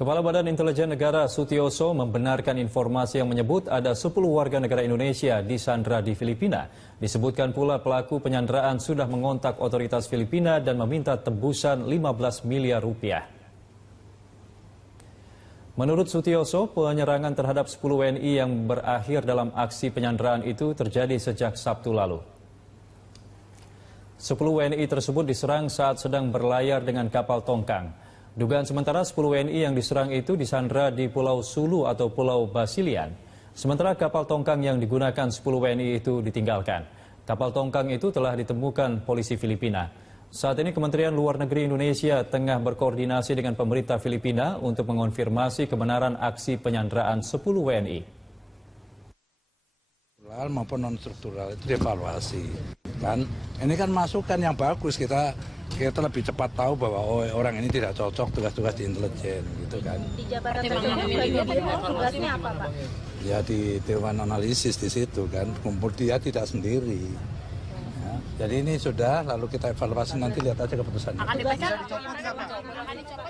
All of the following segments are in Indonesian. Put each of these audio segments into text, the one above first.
Kepala Badan Intelijen Negara Sutioso membenarkan informasi yang menyebut ada 10 warga negara Indonesia disandra di Filipina. Disebutkan pula pelaku penyanderaan sudah mengontak otoritas Filipina dan meminta tebusan 15 miliar rupiah. Menurut Sutioso, penyerangan terhadap 10 WNI yang berakhir dalam aksi penyanderaan itu terjadi sejak Sabtu lalu. 10 WNI tersebut diserang saat sedang berlayar dengan kapal tongkang. Dugaan sementara 10 WNI yang diserang itu disandra di Pulau Sulu atau Pulau Basilian. Sementara kapal tongkang yang digunakan 10 WNI itu ditinggalkan. Kapal tongkang itu telah ditemukan polisi Filipina. Saat ini Kementerian Luar Negeri Indonesia tengah berkoordinasi dengan pemerintah Filipina untuk mengonfirmasi kebenaran aksi penyanderaan 10 WNI. Maupun non-struktural itu dievaluasi. Kan ini kan masukan yang bagus, kita lebih cepat tahu bahwa orang ini tidak cocok tugas-tugas di intelijen gitu kan. Di jabatan tersebut tugasnya apa, Pak? Ya di Dewan Analisis di situ kan, kumpul dia tidak sendiri. Ya, jadi ini sudah, lalu kita evaluasi, nanti lihat aja keputusannya.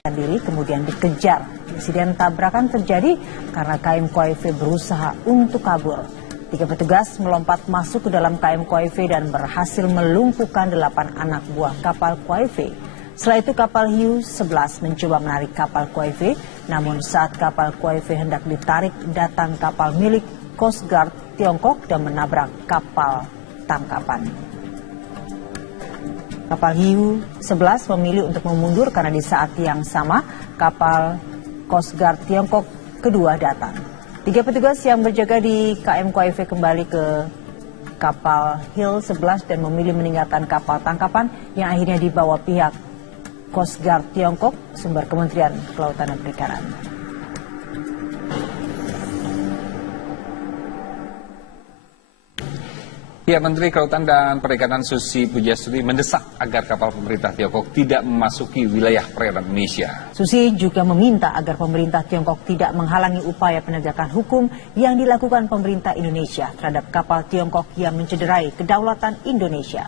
Diri kemudian dikejar. Insiden tabrakan terjadi karena KM Koife berusaha untuk kabur. 3 petugas melompat masuk ke dalam KM Koife dan berhasil melumpuhkan 8 anak buah kapal Koife. Setelah itu kapal hiu 11 mencoba menarik kapal Koife, namun saat kapal Koife hendak ditarik, datang kapal milik Coast Guard Tiongkok dan menabrak kapal tangkapan. Kapal hiu 11 memilih untuk memundur karena di saat yang sama kapal Coast Guard Tiongkok kedua datang. 3 petugas yang berjaga di KM Koife kembali ke kapal Hill 11 dan memilih meninggalkan kapal tangkapan yang akhirnya dibawa pihak Coast Guard Tiongkok, sumber Kementerian Kelautan dan Perikanan. Ya, Menteri Kelautan dan Perikanan Susi Pujiastuti mendesak agar kapal pemerintah Tiongkok tidak memasuki wilayah perairan Indonesia. Susi juga meminta agar pemerintah Tiongkok tidak menghalangi upaya penegakan hukum yang dilakukan pemerintah Indonesia terhadap kapal Tiongkok yang mencederai kedaulatan Indonesia.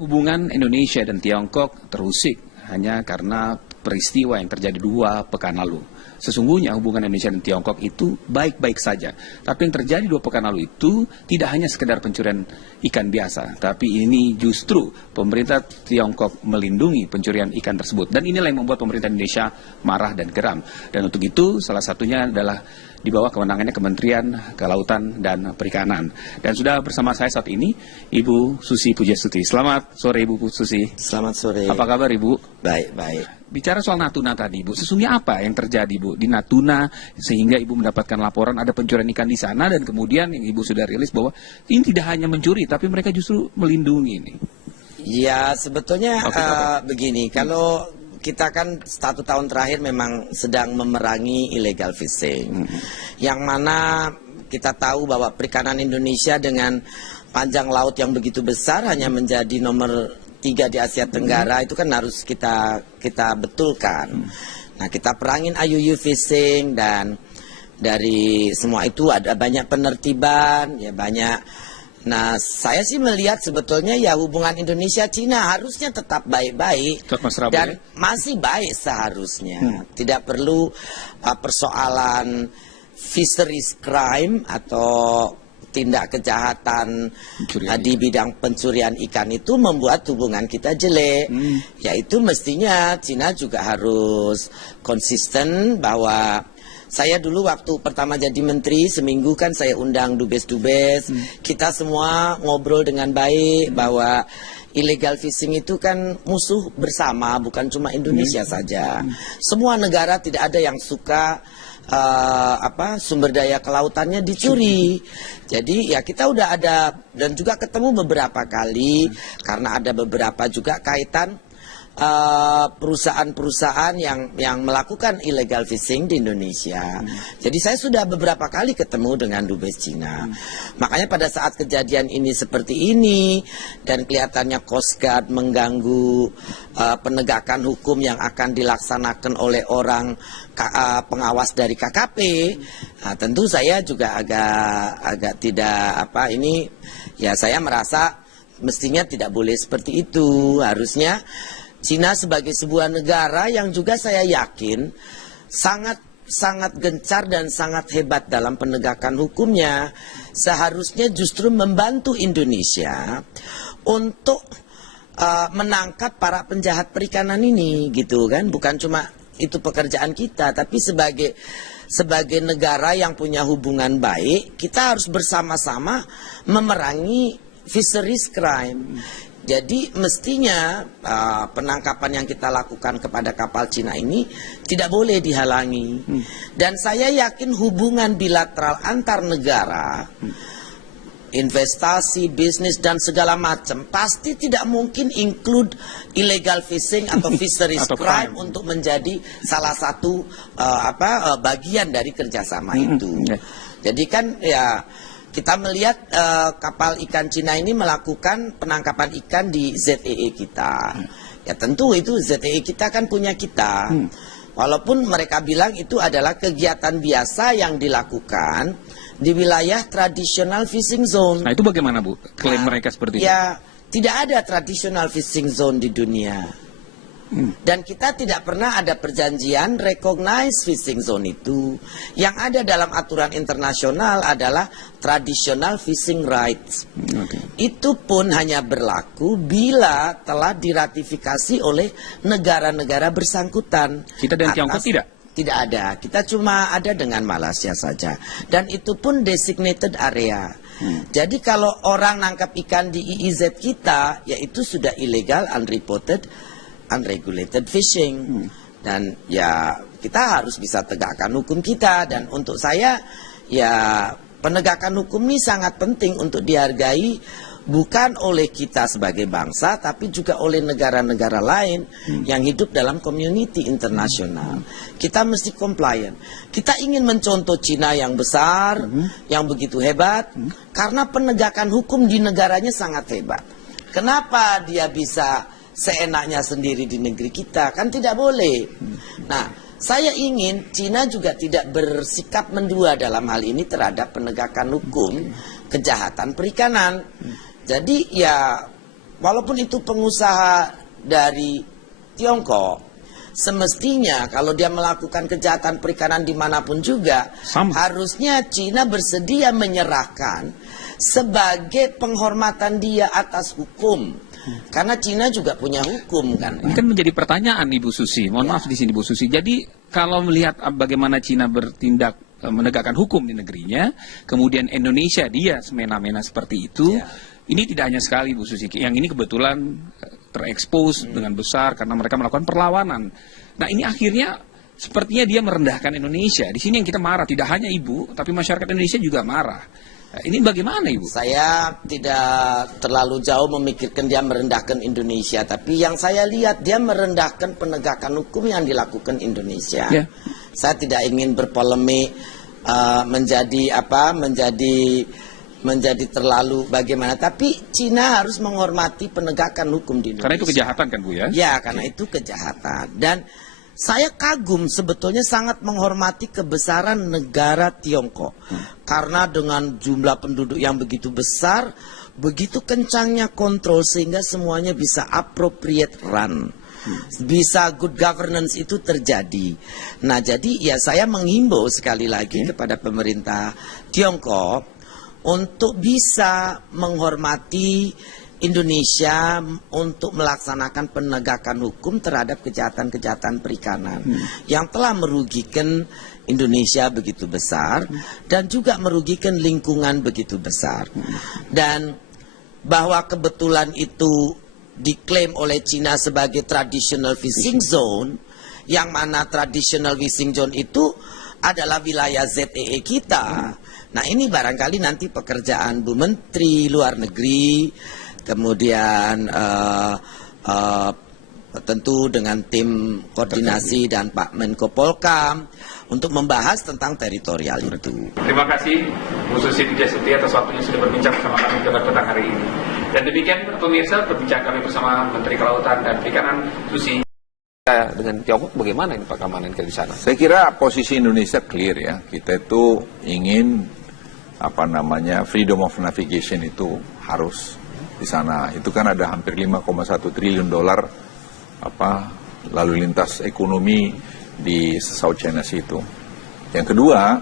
Hubungan Indonesia dan Tiongkok terusik hanya karena peristiwa yang terjadi 2 pekan lalu. Sesungguhnya hubungan Indonesia dan Tiongkok itu baik-baik saja. Tapi yang terjadi 2 pekan lalu itu tidak hanya sekedar pencurian ikan biasa. Tapi ini justru pemerintah Tiongkok melindungi pencurian ikan tersebut. Dan inilah yang membuat pemerintah Indonesia marah dan geram. Dan untuk itu salah satunya adalah di bawah kewenangannya Kementerian Kelautan dan Perikanan. Dan sudah bersama saya saat ini Ibu Susi Pujiastuti. Selamat sore Ibu Susi. Selamat sore. Apa kabar Ibu? Baik, baik. Bicara soal Natuna tadi, Bu, sesungguhnya apa yang terjadi, Bu, di Natuna sehingga Ibu mendapatkan laporan ada pencurian ikan di sana dan kemudian yang Ibu sudah rilis bahwa ini tidak hanya mencuri, tapi mereka justru melindungi ini. Ya, sebetulnya begini, kalau kita kan 1 tahun terakhir memang sedang memerangi illegal fishing, yang mana kita tahu bahwa perikanan Indonesia dengan panjang laut yang begitu besar hanya menjadi nomor 3 di Asia Tenggara, itu kan harus kita betulkan. Nah, kita perangin IUU fishing dan dari semua itu ada banyak penertiban, ya banyak. Nah, saya sih melihat sebetulnya ya hubungan Indonesia-Cina harusnya tetap baik-baik dan masih baik seharusnya. Tidak perlu persoalan fisheries crime atau tindak kejahatan di bidang pencurian ikan itu membuat hubungan kita jelek. Yaitu mestinya Cina juga harus konsisten bahwa saya dulu waktu pertama jadi menteri, seminggu kan saya undang dubes-dubes. Kita semua ngobrol dengan baik bahwa illegal fishing itu kan musuh bersama, bukan cuma Indonesia saja. Semua negara tidak ada yang suka sumber daya kelautannya dicuri. Jadi ya kita udah ada dan juga ketemu beberapa kali karena ada beberapa juga kaitan perusahaan-perusahaan yang melakukan illegal fishing di Indonesia. Jadi saya sudah beberapa kali ketemu dengan dubes Cina. Makanya pada saat kejadian ini seperti ini dan kelihatannya Coast Guard mengganggu penegakan hukum yang akan dilaksanakan oleh orang pengawas dari KKP, nah, tentu saya juga agak tidak ya saya merasa mestinya tidak boleh seperti itu. Harusnya Cina sebagai sebuah negara yang juga saya yakin sangat gencar dan sangat hebat dalam penegakan hukumnya, seharusnya justru membantu Indonesia untuk menangkap para penjahat perikanan ini, gitu kan. Bukan cuma itu pekerjaan kita, tapi sebagai negara yang punya hubungan baik, kita harus bersama-sama memerangi fisheries crime. Jadi mestinya penangkapan yang kita lakukan kepada kapal Cina ini tidak boleh dihalangi. Dan saya yakin hubungan bilateral antar negara, investasi, bisnis dan segala macam pasti tidak mungkin include illegal fishing atau fisheries crime untuk menjadi salah satu bagian dari kerjasama itu. Jadi kan ya kita melihat kapal ikan Cina ini melakukan penangkapan ikan di ZEE kita. Ya tentu itu ZEE kita kan punya kita. Walaupun mereka bilang itu adalah kegiatan biasa yang dilakukan di wilayah traditional fishing zone. Nah itu bagaimana Bu? Klaim mereka seperti itu? Ya tidak ada traditional fishing zone di dunia. Dan kita tidak pernah ada perjanjian recognize fishing zone itu. Yang ada dalam aturan internasional adalah traditional fishing rights. Itu pun hanya berlaku bila telah diratifikasi oleh negara-negara bersangkutan. Kita dan Tiongkok tidak? Tidak ada. Kita cuma ada dengan Malaysia saja. Dan itu pun designated area. Jadi kalau orang nangkap ikan di EEZ kita, yaitu sudah illegal, unregulated fishing. Dan ya kita harus bisa tegakkan hukum kita. Dan untuk saya ya penegakan hukum ini sangat penting untuk dihargai, bukan oleh kita sebagai bangsa tapi juga oleh negara-negara lain yang hidup dalam community internasional. Kita mesti compliant. Kita ingin mencontoh Cina yang besar, yang begitu hebat, karena penegakan hukum di negaranya sangat hebat. Kenapa dia bisa seenaknya sendiri di negeri kita? Kan tidak boleh. Nah, saya ingin Cina juga tidak bersikap mendua dalam hal ini terhadap penegakan hukum kejahatan perikanan. Jadi ya walaupun itu pengusaha dari Tiongkok, semestinya kalau dia melakukan kejahatan perikanan dimanapun juga, harusnya Cina bersedia menyerahkan sebagai penghormatan dia atas hukum. Karena Cina juga punya hukum kan. Ini kan menjadi pertanyaan Ibu Susi. Mohon maaf di sini Bu Susi. Jadi kalau melihat bagaimana Cina bertindak menegakkan hukum di negerinya, kemudian Indonesia dia semena-mena seperti itu. Ini tidak hanya sekali Bu Susi. Yang ini kebetulan terekspos dengan besar karena mereka melakukan perlawanan. Nah ini akhirnya sepertinya dia merendahkan Indonesia. Di sini yang kita marah tidak hanya Ibu, tapi masyarakat Indonesia juga marah. Ini bagaimana Ibu? Saya tidak terlalu jauh memikirkan dia merendahkan Indonesia, tapi yang saya lihat dia merendahkan penegakan hukum yang dilakukan Indonesia. Saya tidak ingin berpolemik menjadi terlalu bagaimana, tapi Cina harus menghormati penegakan hukum di Indonesia. Karena itu kejahatan kan Bu ya? Ya, karena itu kejahatan. Dan saya kagum sebetulnya sangat menghormati kebesaran negara Tiongkok. Karena dengan jumlah penduduk yang begitu besar, begitu kencangnya kontrol sehingga semuanya bisa appropriate run. Bisa good governance itu terjadi. Nah jadi ya saya menghimbau sekali lagi kepada pemerintah Tiongkok untuk bisa menghormati Indonesia untuk melaksanakan penegakan hukum terhadap kejahatan-kejahatan perikanan yang telah merugikan Indonesia begitu besar dan juga merugikan lingkungan begitu besar. Dan bahwa kebetulan itu diklaim oleh Cina sebagai traditional fishing zone, yang mana traditional fishing zone itu adalah wilayah ZEE kita. Nah ini barangkali nanti pekerjaan Bu Menteri Luar Negeri, kemudian tentu dengan tim koordinasi dan Pak Menko Polkam untuk membahas tentang teritorial itu. Terima kasih Bu Susi Pujiastuti atas waktunya sudah berbincang bersama kami pada petang hari ini. Dan demikian pemirsa perbincangan kami bersama Menteri Kelautan dan Perikanan Susi. Dengan Tiongkok bagaimana ini Pak keamanan di sana? Saya kira posisi Indonesia clear ya. Kita itu ingin freedom of navigation itu harus di sana. Itu kan ada hampir 5,1 triliun dolar lalu lintas ekonomi di South China Sea itu. Yang kedua,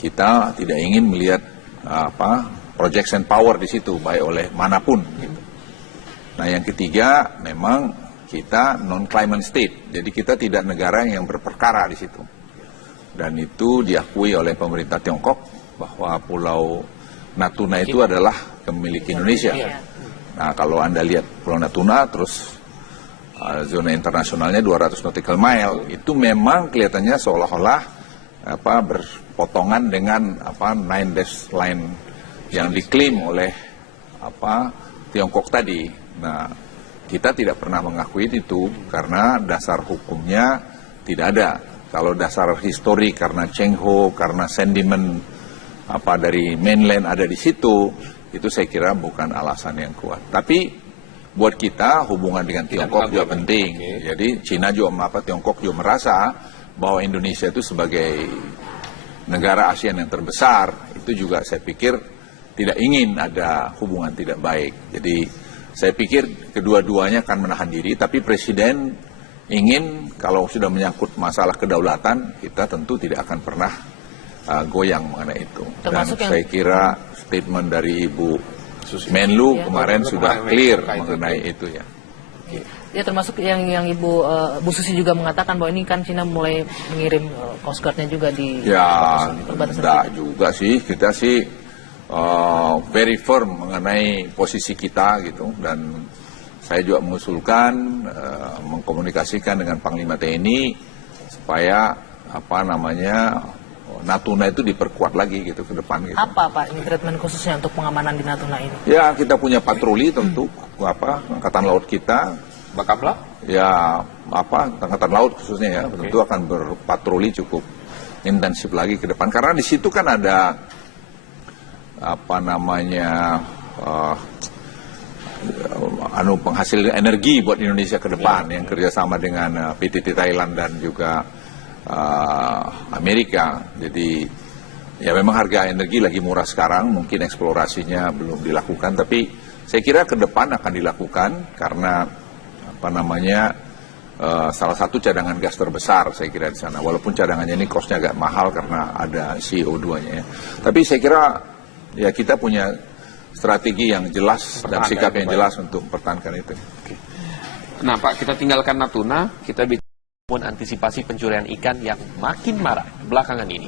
kita tidak ingin melihat projection power di situ baik oleh manapun gitu. Nah, yang ketiga memang kita non-claimant state, jadi kita tidak negara yang berperkara di situ. Dan itu diakui oleh pemerintah Tiongkok bahwa Pulau Natuna itu adalah kemilik Indonesia. Nah, kalau Anda lihat Pulau Natuna, terus zona internasionalnya 200 nautical mile, itu memang kelihatannya seolah-olah berpotongan dengan 9 dash line yang diklaim oleh Tiongkok tadi. Nah, kita tidak pernah mengakui itu karena dasar hukumnya tidak ada. Kalau dasar histori karena Cheng Ho, karena sentimen dari mainland ada di situ, itu saya kira bukan alasan yang kuat. Tapi buat kita hubungan dengan Tiongkok juga penting. Jadi Cina juga Tiongkok juga merasa bahwa Indonesia itu sebagai negara ASEAN yang terbesar, itu juga saya pikir tidak ingin ada hubungan tidak baik. Jadi saya pikir kedua-duanya akan menahan diri, tapi Presiden ingin kalau sudah menyangkut masalah kedaulatan, kita tentu tidak akan pernah goyang mengenai itu. Dan saya kira statement dari Ibu Menlu kemarin sudah clear mengenai itu ya. Ya, termasuk yang Ibu Bu Susi juga mengatakan bahwa ini kan Cina mulai mengirim Coast Guard-nya juga di perbatasan. Enggak juga sih, kita sih very firm mengenai posisi kita gitu, dan saya juga mengusulkan mengkomunikasikan dengan Panglima TNI supaya Natuna itu diperkuat lagi gitu ke depan gitu. Apa Pak ini treatment khususnya untuk pengamanan di Natuna ini? Ya, kita punya patroli tentu Angkatan Laut kita, Bakamla? Ya, Angkatan Laut khususnya ya, tentu akan berpatroli cukup intensif lagi ke depan karena di situ kan ada penghasil energi buat Indonesia ke depan yang kerjasama dengan PTT Thailand dan juga Amerika. Jadi ya memang harga energi lagi murah sekarang, mungkin eksplorasinya belum dilakukan, tapi saya kira ke depan akan dilakukan karena salah satu cadangan gas terbesar saya kira di sana. Walaupun cadangannya ini cost-nya agak mahal karena ada CO2-nya ya. Tapi saya kira ya kita punya strategi yang jelas dan sikap yang jelas untuk mempertahankan itu. Nah Pak, kita tinggalkan Natuna, kita bicara antisipasi pencurian ikan yang makin marak belakangan ini.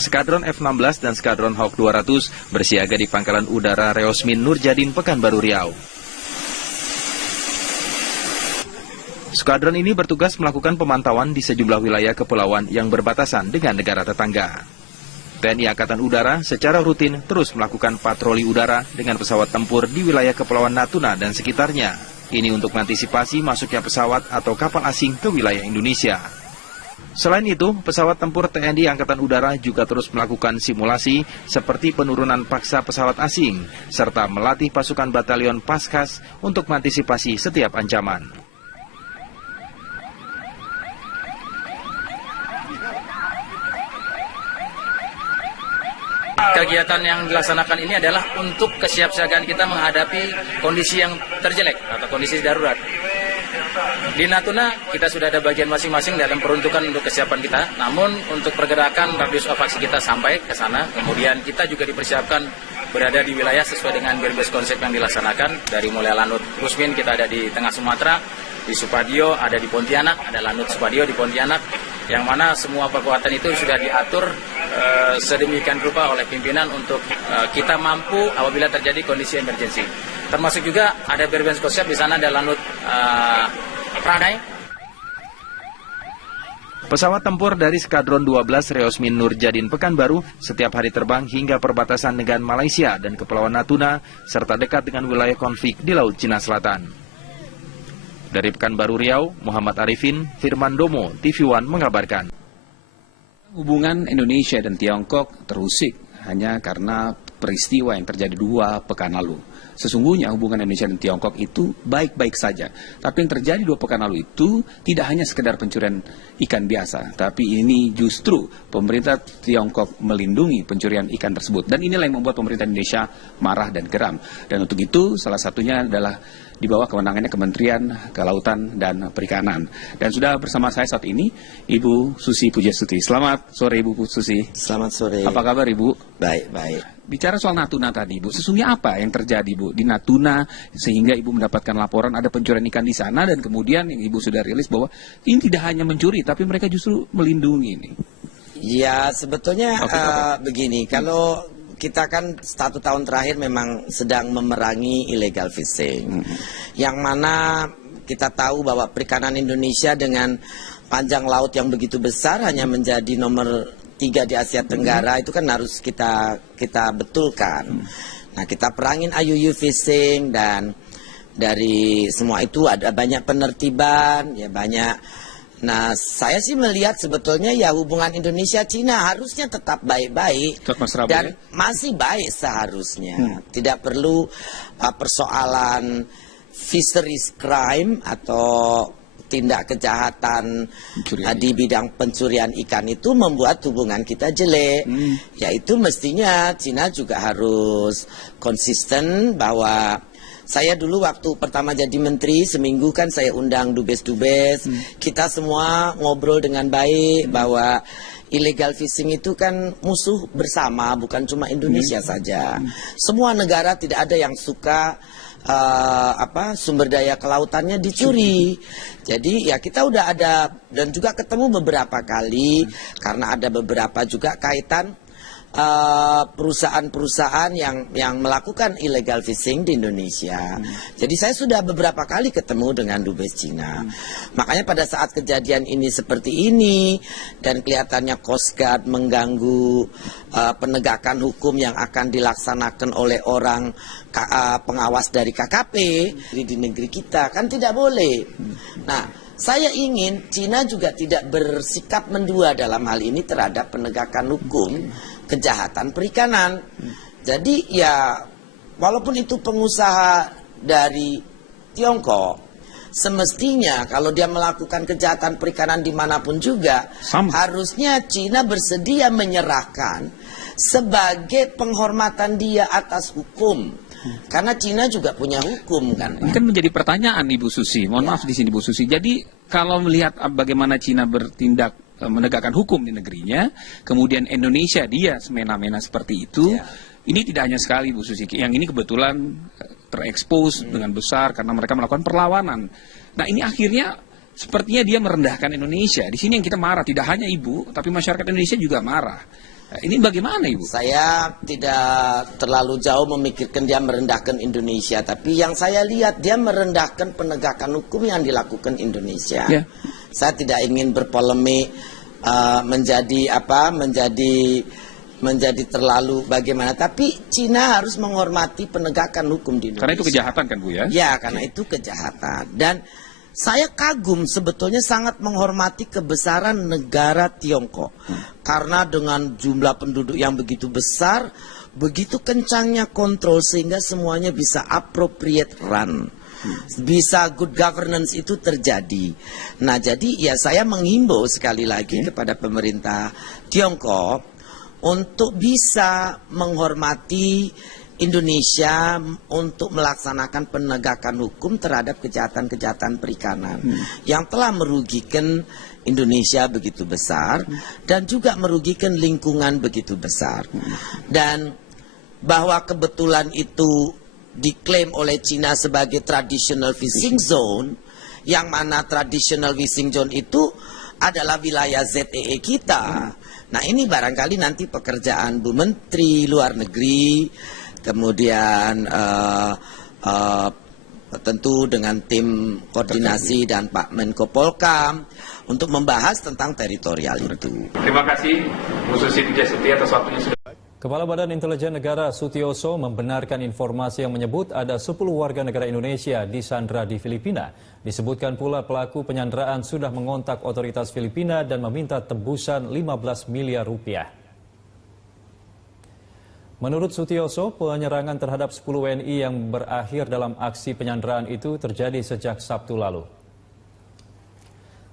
Skadron F-16 dan Skadron Hawk 200 bersiaga di Pangkalan Udara Reosmin Nurjadin, Pekanbaru Riau. Skadron ini bertugas melakukan pemantauan di sejumlah wilayah kepulauan yang berbatasan dengan negara tetangga. TNI Angkatan Udara secara rutin terus melakukan patroli udara dengan pesawat tempur di wilayah Kepulauan Natuna dan sekitarnya. Ini untuk mengantisipasi masuknya pesawat atau kapal asing ke wilayah Indonesia. Selain itu, pesawat tempur TNI Angkatan Udara juga terus melakukan simulasi seperti penurunan paksa pesawat asing, serta melatih pasukan batalion Paskas untuk mengantisipasi setiap ancaman. Kegiatan yang dilaksanakan ini adalah untuk kesiapsiagaan kita menghadapi kondisi yang terjelek atau kondisi darurat. Di Natuna kita sudah ada bagian masing-masing dalam peruntukan untuk kesiapan kita. Namun untuk pergerakan radius of aksi kita sampai ke sana. Kemudian kita juga dipersiapkan berada di wilayah sesuai dengan base konsep yang dilaksanakan. Dari mulai Lanut Rusmin kita ada di tengah Sumatera, di Supadio ada di Pontianak, ada Lanut Supadio di Pontianak, yang mana semua kekuatan itu sudah diatur sedemikian rupa oleh pimpinan untuk kita mampu apabila terjadi kondisi emergensi. Termasuk juga ada base konsep di sana ada Lanut Pranai. Pesawat tempur dari Skadron 12 Reosmin Nurjadin Pekanbaru setiap hari terbang hingga perbatasan dengan Malaysia dan Kepulauan Natuna, serta dekat dengan wilayah konflik di Laut Cina Selatan. Dari Pekanbaru Riau, Muhammad Arifin, Firman Domo, TV One mengabarkan. Hubungan Indonesia dan Tiongkok terusik hanya karena peristiwa yang terjadi 2 pekan lalu. Sesungguhnya hubungan Indonesia dan Tiongkok itu baik-baik saja. Tapi yang terjadi 2 pekan lalu itu tidak hanya sekedar pencurian ikan biasa, tapi ini justru pemerintah Tiongkok melindungi pencurian ikan tersebut. Dan inilah yang membuat pemerintah Indonesia marah dan geram. Dan untuk itu salah satunya adalah di bawah kewenangannya Kementerian Kelautan dan Perikanan. Dan sudah bersama saya saat ini Ibu Susi Pujastuti. Selamat sore Ibu Susi. Selamat sore. Apa kabar Ibu? Baik, baik. Bicara soal Natuna tadi, Bu, sesungguhnya apa yang terjadi, Bu, di Natuna sehingga Ibu mendapatkan laporan ada pencurian ikan di sana dan kemudian yang Ibu sudah rilis bahwa ini tidak hanya mencuri, tapi mereka justru melindungi ini. Ya, sebetulnya begini, kalau kita kan 1 tahun terakhir memang sedang memerangi illegal fishing, yang mana kita tahu bahwa perikanan Indonesia dengan panjang laut yang begitu besar hanya menjadi nomor 3 di Asia Tenggara, itu kan harus kita betulkan. Nah, kita perangin IUU fishing dan dari semua itu ada banyak penertiban, ya banyak. Nah, saya sih melihat sebetulnya ya hubungan Indonesia-Cina harusnya tetap baik-baik dan masih baik seharusnya. Tidak perlu persoalan fisheries crime atau tindak kejahatan di bidang pencurian ikan itu membuat hubungan kita jelek. Yaitu mestinya Cina juga harus konsisten bahwa saya dulu waktu pertama jadi menteri, seminggu kan saya undang dubes-dubes. Kita semua ngobrol dengan baik bahwa illegal fishing itu kan musuh bersama, bukan cuma Indonesia saja. Semua negara tidak ada yang suka sumber daya kelautannya dicuri. Jadi ya kita udah ada dan juga ketemu beberapa kali karena ada beberapa juga kaitan perusahaan-perusahaan yang melakukan illegal fishing di Indonesia. Jadi saya sudah beberapa kali ketemu dengan dubes Cina. Makanya pada saat kejadian ini seperti ini dan kelihatannya Coast Guard mengganggu penegakan hukum yang akan dilaksanakan oleh orang pengawas dari KKP di negeri kita, kan tidak boleh. Nah, saya ingin Cina juga tidak bersikap mendua dalam hal ini terhadap penegakan hukum kejahatan perikanan. Jadi ya walaupun itu pengusaha dari Tiongkok, semestinya kalau dia melakukan kejahatan perikanan dimanapun juga harusnya Cina bersedia menyerahkan sebagai penghormatan dia atas hukum. Karena Cina juga punya hukum kan. Ini kan menjadi pertanyaan Ibu Susi. Mohon maaf di sini Bu Susi. Jadi kalau melihat bagaimana Cina bertindak menegakkan hukum di negerinya, kemudian Indonesia dia semena-mena seperti itu, ini tidak hanya sekali Bu Susi. Yang ini kebetulan terekspos dengan besar karena mereka melakukan perlawanan. Nah, ini akhirnya sepertinya dia merendahkan Indonesia. Di sini yang kita marah tidak hanya Ibu, tapi masyarakat Indonesia juga marah. Ini bagaimana Ibu? Saya tidak terlalu jauh memikirkan dia merendahkan Indonesia, tapi yang saya lihat dia merendahkan penegakan hukum yang dilakukan Indonesia. Saya tidak ingin berpolemik menjadi terlalu bagaimana, tapi Cina harus menghormati penegakan hukum di Indonesia. Karena itu kejahatan kan Bu ya? Ya, karena itu kejahatan. Dan saya kagum sebetulnya sangat menghormati kebesaran negara Tiongkok. Karena dengan jumlah penduduk yang begitu besar, begitu kencangnya kontrol sehingga semuanya bisa appropriate run. Bisa good governance itu terjadi. Nah, jadi ya saya menghimbau sekali lagi kepada pemerintah Tiongkok untuk bisa menghormati Indonesia untuk melaksanakan penegakan hukum terhadap kejahatan-kejahatan perikanan yang telah merugikan Indonesia begitu besar dan juga merugikan lingkungan begitu besar. Dan bahwa kebetulan itu diklaim oleh Cina sebagai traditional fishing zone, yang mana traditional fishing zone itu adalah wilayah ZEE kita. Nah, ini barangkali nanti pekerjaan Bu Menteri Luar Negeri, kemudian tentu dengan tim koordinasi dan Pak Menko Polkam untuk membahas tentang teritorial itu. Terima kasih Bu Susi Pujastuti atas waktunya sudah. Kepala Badan Intelijen Negara Sutioso membenarkan informasi yang menyebut ada 10 warga negara Indonesia disandra di Filipina. Disebutkan pula pelaku penyanderaan sudah mengontak otoritas Filipina dan meminta tebusan 15 miliar rupiah. Menurut Sutioso, penyerangan terhadap 10 WNI yang berakhir dalam aksi penyanderaan itu terjadi sejak Sabtu lalu.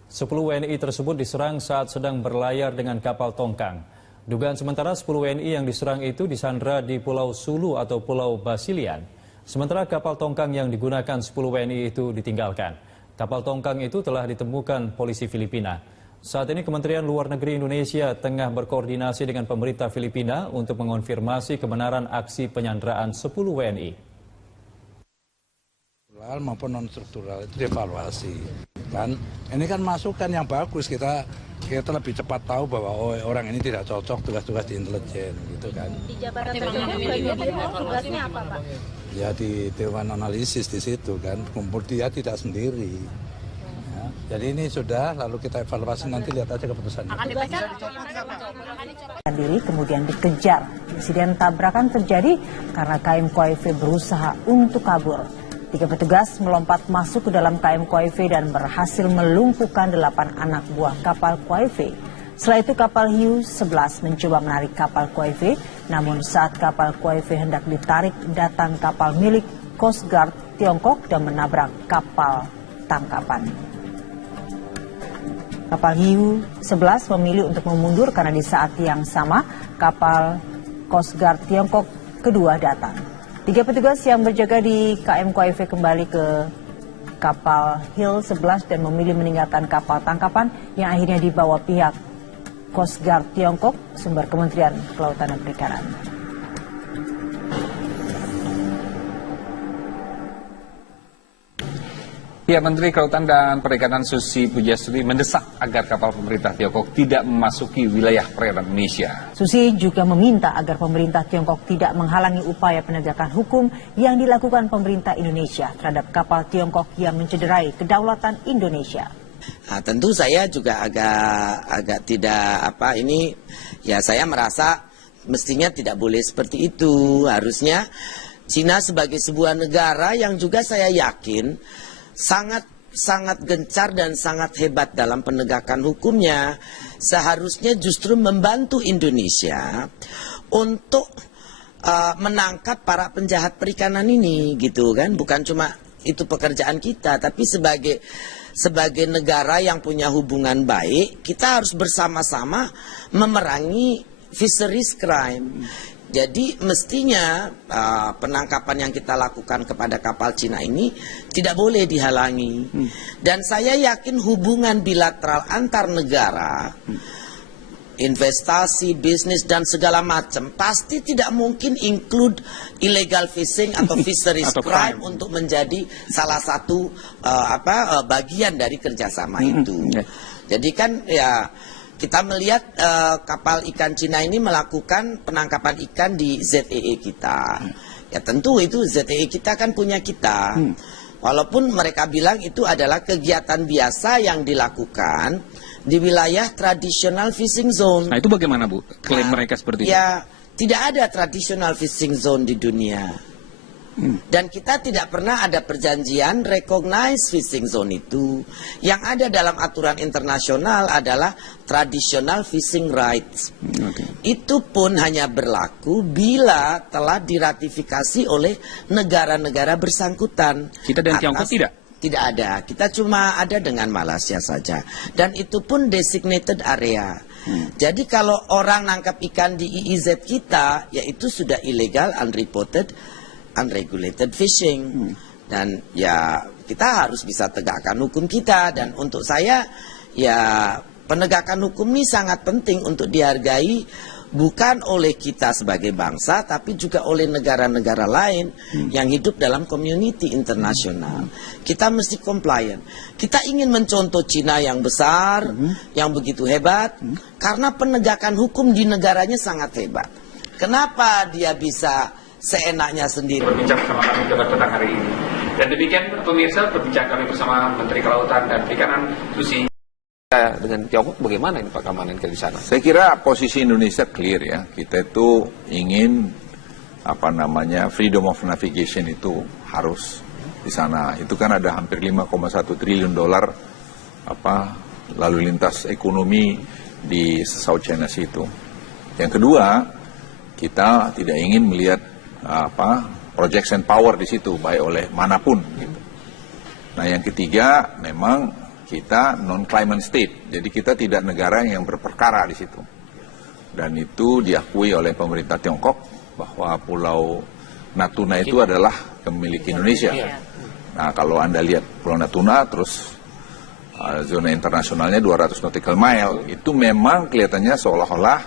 10 WNI tersebut diserang saat sedang berlayar dengan kapal tongkang. Dugaan sementara 10 WNI yang diserang itu disandra di Pulau Sulu atau Pulau Basilian. Sementara kapal tongkang yang digunakan 10 WNI itu ditinggalkan. Kapal tongkang itu telah ditemukan polisi Filipina. Saat ini Kementerian Luar Negeri Indonesia tengah berkoordinasi dengan pemerintah Filipina untuk mengonfirmasi kebenaran aksi penyanderaan 10 WNI. Maupun non-struktural itu dievaluasi. Kan ini kan masukan yang bagus, kita lebih cepat tahu bahwa orang ini tidak cocok tugas-tugas di intelijen gitu kan. Di Jabatan tugasnya apa, Pak? Ya di Dewan Analisis di situ kan, kumpul dia tidak sendiri. Jadi ini sudah, lalu kita evaluasi, nanti lihat aja keputusannya. Diri kemudian dikejar. Insiden tabrakan terjadi karena KM Koife berusaha untuk kabur. 3 petugas melompat masuk ke dalam KM Koife dan berhasil melumpuhkan 8 anak buah kapal Koife. Setelah itu kapal hiu 11 mencoba menarik kapal Koife, namun saat kapal Koife hendak ditarik, datang kapal milik Coast Guard Tiongkok dan menabrak kapal tangkapan. Kapal hiu 11 memilih untuk memundur karena di saat yang sama kapal Coast Guard Tiongkok kedua datang. 3 petugas yang berjaga di KM Koife kembali ke kapal Hill 11 dan memilih meninggalkan kapal tangkapan yang akhirnya dibawa pihak Coast Guard Tiongkok, sumber Kementerian Kelautan dan Perikanan. Pihak Menteri Kelautan dan Perikanan Susi Pujiastuti mendesak agar kapal pemerintah Tiongkok tidak memasuki wilayah perairan Indonesia. Susi juga meminta agar pemerintah Tiongkok tidak menghalangi upaya penegakan hukum yang dilakukan pemerintah Indonesia terhadap kapal Tiongkok yang mencederai kedaulatan Indonesia. Nah, tentu saya juga agak tidak ini ya, saya merasa mestinya tidak boleh seperti itu. Harusnya Cina sebagai sebuah negara yang juga saya yakin sangat gencar dan sangat hebat dalam penegakan hukumnya, seharusnya justru membantu Indonesia untuk menangkap para penjahat perikanan ini, gitu kan. Bukan cuma itu pekerjaan kita, tapi sebagai negara yang punya hubungan baik, kita harus bersama-sama memerangi fisheries crime. Jadi mestinya penangkapan yang kita lakukan kepada kapal Cina ini tidak boleh dihalangi. Dan saya yakin hubungan bilateral antar negara, investasi, bisnis dan segala macam pasti tidak mungkin include illegal fishing atau fisheries crime untuk menjadi salah satu bagian dari kerjasama itu. Jadi kan ya, kita melihat kapal ikan Cina ini melakukan penangkapan ikan di ZEE kita. Ya tentu itu ZEE kita kan punya kita. Walaupun mereka bilang itu adalah kegiatan biasa yang dilakukan di wilayah traditional fishing zone. Nah itu bagaimana Bu? Klaim mereka seperti itu? Ya tidak ada traditional fishing zone di dunia. Dan kita tidak pernah ada perjanjian recognize fishing zone itu. Yang ada dalam aturan internasional adalah traditional fishing rights. Itu pun hanya berlaku bila telah diratifikasi oleh negara-negara bersangkutan. Kita dan Tiongkok tidak? Tidak ada. Kita cuma ada dengan Malaysia saja. Dan itu pun designated area. Jadi kalau orang nangkap ikan di EEZ kita, yaitu sudah illegal, unregulated fishing. Dan ya kita harus bisa tegakkan hukum kita. Dan untuk saya ya penegakan hukum ini sangat penting untuk dihargai, bukan oleh kita sebagai bangsa tapi juga oleh negara-negara lain yang hidup dalam community internasional. Kita mesti compliant. Kita ingin mencontoh Cina yang besar, yang begitu hebat, karena penegakan hukum di negaranya sangat hebat. Kenapa dia bisa seenaknya sendiri berbincang bersama kami pada petang hari ini. Dan demikian pemirsa berbincang kami bersama Menteri Kelautan dan Perikanan Susi. Dengan Tiongkok bagaimana ini Pak keamanan di sana? Saya kira posisi Indonesia clear ya. Kita itu ingin freedom of navigation itu harus di sana. Itu kan ada hampir 5,1 triliun dolar lalu lintas ekonomi di South China Sea itu. Yang kedua, kita tidak ingin melihat projection power di situ baik oleh manapun gitu. Nah, yang ketiga memang kita non-claimant state, jadi kita tidak negara yang berperkara di situ. Dan itu diakui oleh pemerintah Tiongkok bahwa Pulau Natuna itu adalah kemilik Indonesia. Nah, kalau Anda lihat Pulau Natuna, terus zona internasionalnya 200 nautical mile, itu memang kelihatannya seolah-olah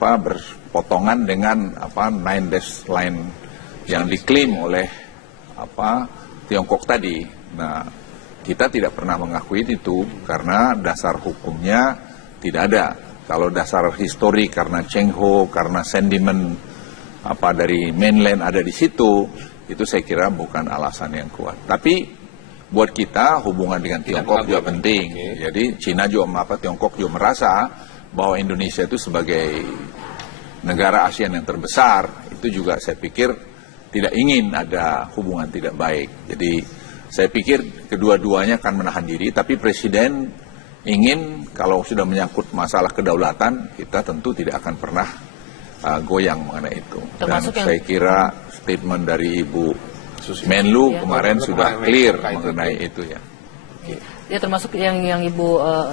berpotongan dengan 9 dash line yang diklaim oleh Tiongkok tadi. Nah, kita tidak pernah mengakui itu karena dasar hukumnya tidak ada. Kalau dasar histori karena Cheng Ho, karena sentimen dari mainland ada di situ, itu saya kira bukan alasan yang kuat. Tapi buat kita hubungan dengan Tiongkok juga penting. Jadi Cina juga Tiongkok juga merasa bahwa Indonesia itu sebagai negara ASEAN yang terbesar, itu juga saya pikir tidak ingin ada hubungan tidak baik. Jadi saya pikir kedua-duanya akan menahan diri, tapi Presiden ingin kalau sudah menyangkut masalah kedaulatan, kita tentu tidak akan pernah goyang mengenai itu. Dan saya kira statement dari Ibu Menlu kemarin sudah clear mengenai itu ya. Ya, termasuk yang Ibu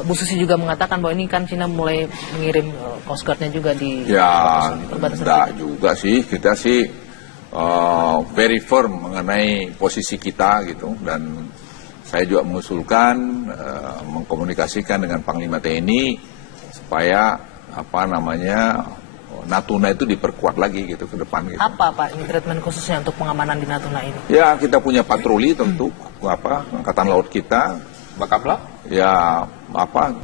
Bu Susi juga mengatakan bahwa ini kan Cina mulai mengirim Coast Guard-nya juga di perbatasan. Enggak juga sih, kita sih very firm mengenai posisi kita gitu, dan saya juga mengusulkan mengkomunikasikan dengan Panglima TNI supaya Natuna itu diperkuat lagi gitu ke depan gitu. Apa Pak ini treatment khususnya untuk pengamanan di Natuna ini? Ya, kita punya patroli tentu Angkatan Laut kita. Bakamla? Ya,